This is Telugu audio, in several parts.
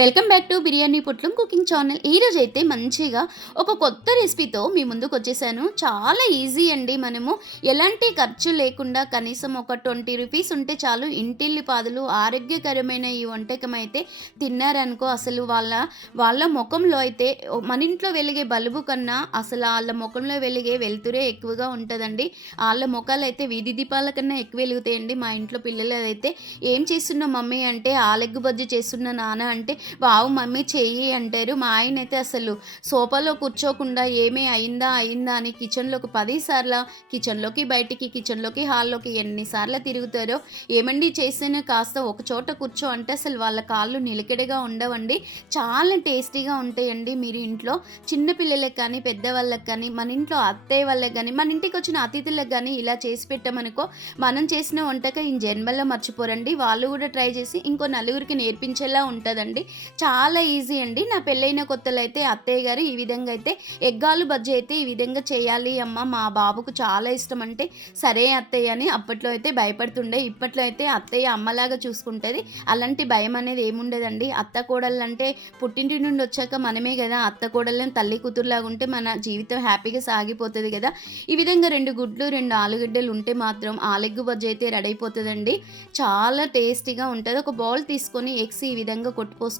Welcome back to biryani Putlam cooking channel. ఈరోజు అయితే మంచిగా ఒక కొత్త రెసిపీతో మీ ముందుకు వచ్చేసాను. చాలా ఈజీ అండి మనము. ఎలాంటి ఖర్చు లేకుండా కనీసం ఒక ట్వంటీ రూపీస్ ఉంటే చాలు ఇంటిల్లి పాదులు ఆరోగ్యకరమైన ఈ వంటకం అయితే తిన్నారనుకో అసలు వాళ్ళ వాళ్ళ ముఖంలో అయితే మన ఇంట్లో వెలిగే బల్బు కన్నా అసలు వాళ్ళ ముఖంలో వెలిగే వెలుతురే ఎక్కువగా ఉంటుందండి. వాళ్ళ ముఖాలు అయితే వీధి దీపాల కన్నా ఎక్కువ వెలుగుతాయండి. మా ఇంట్లో పిల్లలు అయితే ఏం చేస్తున్న మమ్మీ అంటే ఆలెగ్గు బజ్జి చేస్తున్న నాన్న అంటే వావు మమ్మీ చెయ్యి అంటారు. మా ఆయన అయితే అసలు సోఫాలో కూర్చోకుండా ఏమీ అయిందా అయిందా అని కిచెన్లోకి పదిసార్లు కిచెన్లోకి బయటికి కిచెన్లోకి హాల్లోకి ఎన్నిసార్లు తిరుగుతారో ఏమండి చేసిన కాస్త ఒక చోట కూర్చో అంటే అసలు వాళ్ళ కాళ్ళు నిలకడగా ఉండవండి. చాలా టేస్టీగా ఉంటాయండి మీరు ఇంట్లో. చిన్నపిల్లలకు కానీ పెద్దవాళ్ళకి కానీ మన ఇంట్లో అత్తయ్య వాళ్ళకి కానీ మన ఇంటికి వచ్చిన అతిథులకు కానీ ఇలా చేసి పెట్టామనుకో మనం చేసిన వంటకం ఈ జన్మల్లో మర్చిపోరండి. వాళ్ళు కూడా ట్రై చేసి ఇంకో నలుగురికి నేర్పించేలా ఉంటుందండి. చాలా ఈజీ అండి. నా పెళ్ళైన కొత్తలో అయితే అత్తయ్య గారు ఈ విధంగా అయితే ఎగ్గాలు బజ్జీ అయితే ఈ విధంగా చేయాలి అమ్మ. మా బాబుకు చాలా ఇష్టం అంటే సరే అత్తయ్య అని అప్పట్లో అయితే భయపడుతుండే. ఇప్పట్లో అయితే అత్తయ్య అమ్మలాగా చూసుకుంటుంది. అలాంటి భయం అనేది ఏముండదండి. అత్త కోడళ్ళు అంటే పుట్టింటి నుండి వచ్చాక మనమే కదా. అత్త కోడళ్ళని తల్లి కూతురులాగా ఉంటే మన జీవితం హ్యాపీగా సాగిపోతుంది కదా. ఈ విధంగా రెండు గుడ్లు రెండు ఆలుగడ్డలు ఉంటే మాత్రం ఆలెగ్గు బజ్జీ అయితే రెడీ అయిపోతుందండి. చాలా టేస్టీగా ఉంటుంది. ఒక బౌల్ తీసుకొని ఎగ్స్ ఈ విధంగా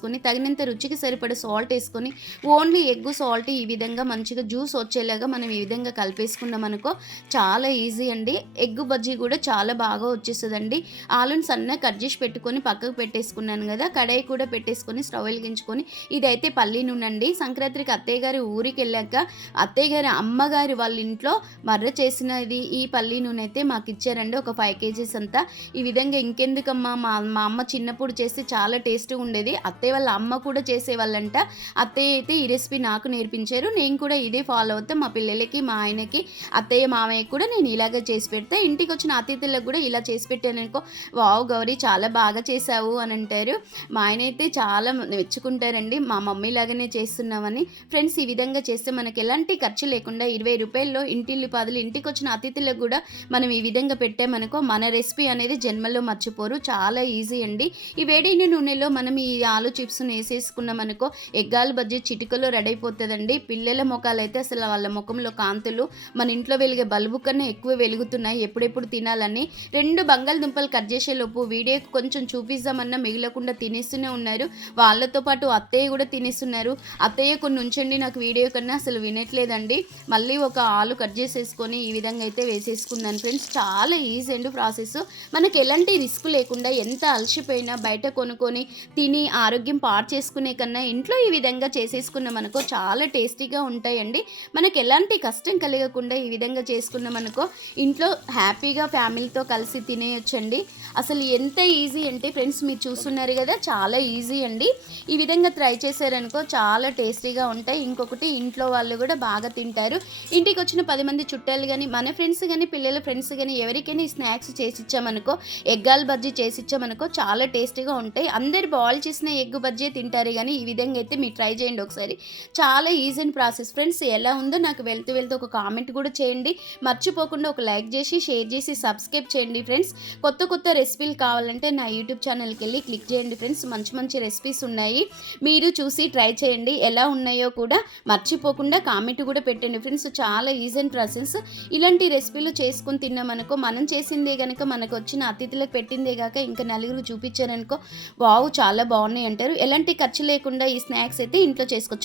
వేసుకొని తగినంత రుచికి సరిపడే సాల్ట్ వేసుకొని ఓన్లీ ఎగ్ సాల్ట్ ఈ విధంగా మంచిగా జ్యూస్ వచ్చేలాగా మనం ఈ విధంగా కలిపేసుకున్నాం అనుకో చాలా ఈజీ అండి. ఎగ్ బజ్జీ కూడా చాలా బాగా వచ్చేస్తుందండి. ఆలుని సన్నగా కట్ చేసి పెట్టుకొని పక్కకు పెట్టేసుకున్నాను కదా కడాయి కూడా పెట్టేసుకొని స్టవ్ వెలిగించుకొని ఇదైతే పల్లి నూనె అండి. సంక్రాంతికి అత్తయ్య గారి ఊరికి వెళ్ళాక అత్తయ్య గారి అమ్మగారి వాళ్ళ ఇంట్లో మర్ర చేసినది ఈ పల్లి నూనె అయితే మాకు ఇచ్చారండి. ఒక ఫైవ్ కేజీస్ అంతా. ఈ విధంగా ఇంకెందుకమ్మా? మా మా అమ్మ చిన్నప్పుడు చేస్తే చాలా టేస్ట్గా ఉండేది. అత్తయ్య వాళ్ళ అమ్మ కూడా చేసేవాళ్ళంట. అత్తయ్య అయితే ఈ రెసిపీ నాకు నేర్పించారు. నేను కూడా ఇదే ఫాలో అవుతా. మా పిల్లలకి మా ఆయనకి అత్తయ్య మామయ్య కూడా నేను ఇలాగే చేసి పెడతా. ఇంటికి వచ్చిన అతిథులకు కూడా ఇలా చేసి పెట్టాను అనుకో వావ్ గౌరీ చాలా బాగా చేసావు అని అంటారు. మా ఆయన అయితే చాలా మెచ్చుకుంటారండి. మా మమ్మీ లాగానే చేస్తున్నామని ఫ్రెండ్స్ ఈ విధంగా చేస్తే మనకి ఎలాంటి ఖర్చు లేకుండా ఇరవై రూపాయల్లో ఇంటిల్లి పాదులు ఇంటికి వచ్చిన అతిథులకు కూడా మనం ఈ విధంగా పెట్టామనుకో మన రెసిపీ అనేది జన్మలో మర్చిపోరు. చాలా ఈజీ అండి. ఈ వేడిన నూనెలో మనం ఈ ఆలు చిప్స్ని వేసేసుకున్నాం అనుకో ఎగ్గాలు బజ్జీ చిటికలో రెడీ అయిపోతుందండి. పిల్లల ముఖాలైతే అయితే అసలు వాళ్ళ ముఖంలో కాంతులు మన ఇంట్లో వెలిగే బల్బు కన్నా ఎక్కువ వెలుగుతున్నాయి ఎప్పుడెప్పుడు తినాలని. రెండు బంగాళదుంపలు కట్ చేసేలోపు వీడియోకి కొంచెం చూపిద్దామన్నా మిగలకుండా తినేస్తూనే ఉన్నారు. వాళ్ళతో పాటు అత్తయ్య కూడా తినేస్తున్నారు. అత్తయ్య కొన్ని ఉంచండి నాకు వీడియో కన్నా అసలు వినట్లేదండి. మళ్ళీ ఒక ఆలు కట్ చేసేసుకొని ఈ విధంగా అయితే వేసేసుకున్నాను ఫ్రెండ్స్ చాలా ఈజీ అండి ప్రాసెస్ మనకి ఎలాంటి రిస్క్ లేకుండా ఎంత అలసిపోయినా బయట కొనుక్కొని తిని ఆరోగ్యం పాడు చేసుకునే కన్నా ఇంట్లో ఈ విధంగా చేసేసుకున్నాం అనుకో చాలా టేస్టీగా ఉంటాయండి. మనకి ఎలాంటి కష్టం కలగకుండా ఈ విధంగా చేసుకున్నాం అనుకో ఇంట్లో హ్యాపీగా ఫ్యామిలీతో కలిసి తినేయొచ్చండి. అసలు ఎంత ఈజీ అంటే ఫ్రెండ్స్ మీరు చూస్తున్నారు కదా చాలా ఈజీ అండి. ఈ విధంగా ట్రై చేశారనుకో చాలా టేస్టీగా ఉంటాయి. ఇంకొకటి ఇంట్లో వాళ్ళు కూడా బాగా తింటారు. ఇంటికి వచ్చిన పది మంది చుట్టాలు కానీ మన ఫ్రెండ్స్ కానీ పిల్లల ఫ్రెండ్స్ కానీ ఎవరికైనా ఈ స్నాక్స్ చేసి ఇచ్చామనుకో ఎగ్గాలు బజ్జీ చేసి ఇచ్చామనుకో చాలా టేస్టీగా ఉంటాయి. అందరు బాయిల్ చేసిన ఎగ్ బజ్జీ తింటారు కానీ ఈ విధంగా అయితే మీరు ట్రై చేయండి ఒకసారి. చాలా ఈజీ అండ్ ప్రాసెస్ ఫ్రెండ్స్ ఎలా ఉందో నాకు వెళ్తూ వెళ్తూ ఒక కామెంట్ కూడా చేయండి. మర్చిపోకుండా ఒక లైక్ చేసి షేర్ చేసి సబ్స్క్రైబ్ చేయండి ఫ్రెండ్స్ కొత్త కొత్త రెసిపీలు కావాలంటే నా యూట్యూబ్ ఛానల్కి వెళ్ళి క్లిక్ చేయండి ఫ్రెండ్స్ మంచి మంచి రెసిపీస్ ఉన్నాయి. మీరు చూసి ట్రై చేయండి. ఎలా ఉన్నాయో కూడా మర్చిపోకుండా కామెంట్ కూడా పెట్టండి ఫ్రెండ్స్ చాలా ఈజీ అండ్ ప్రాసెస్ ఇలాంటి రెసిపీలు చేసుకుని తిన్నామనుకో మనం చేసిందే కనుక మనకు వచ్చిన అతిథులకు పెట్టిందే కాక ఇంకా నలుగురు చూపించారనుకో వావ్ చాలా బాగున్నాయి అంటే ఉంటారు ఎలాంటి ఖర్చు లేకుండా ఈ స్నాక్స్ అయితే ఇంట్లో చేసుకోవచ్చు.